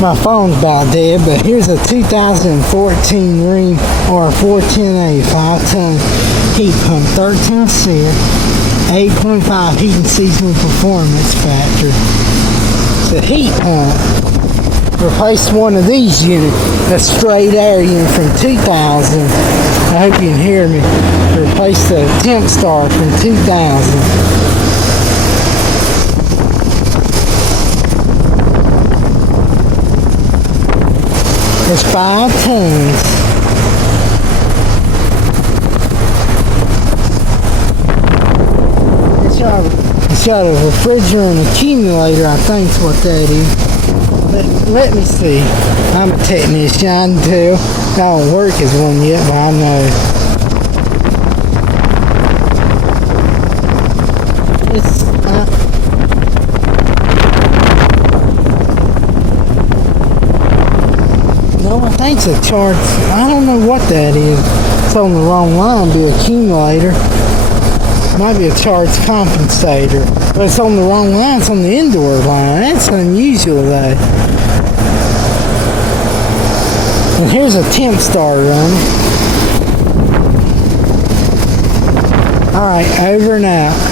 My phone's about dead, but here's a 2014 Rheem or 410A 5-ton heat pump, 13 set, 8.5 heat and seasonal performance factor. It's a heat pump. Replaced one of these units, a straight air unit from 2000. I hope you can hear me. Replaced the temp star from 2000. It's 5 tons. It's got a refrigerant accumulator, I think is what that is. Let me see. I'm a technician, I can tell. I don't work as one yet, but I know. No, I think it's a charge. I don't know what that is. It's on the wrong line, be accumulator. Might be a charge compensator. But it's on the wrong line, it's on the indoor line. That's unusual though. And here's a temp star running. Alright, over and out.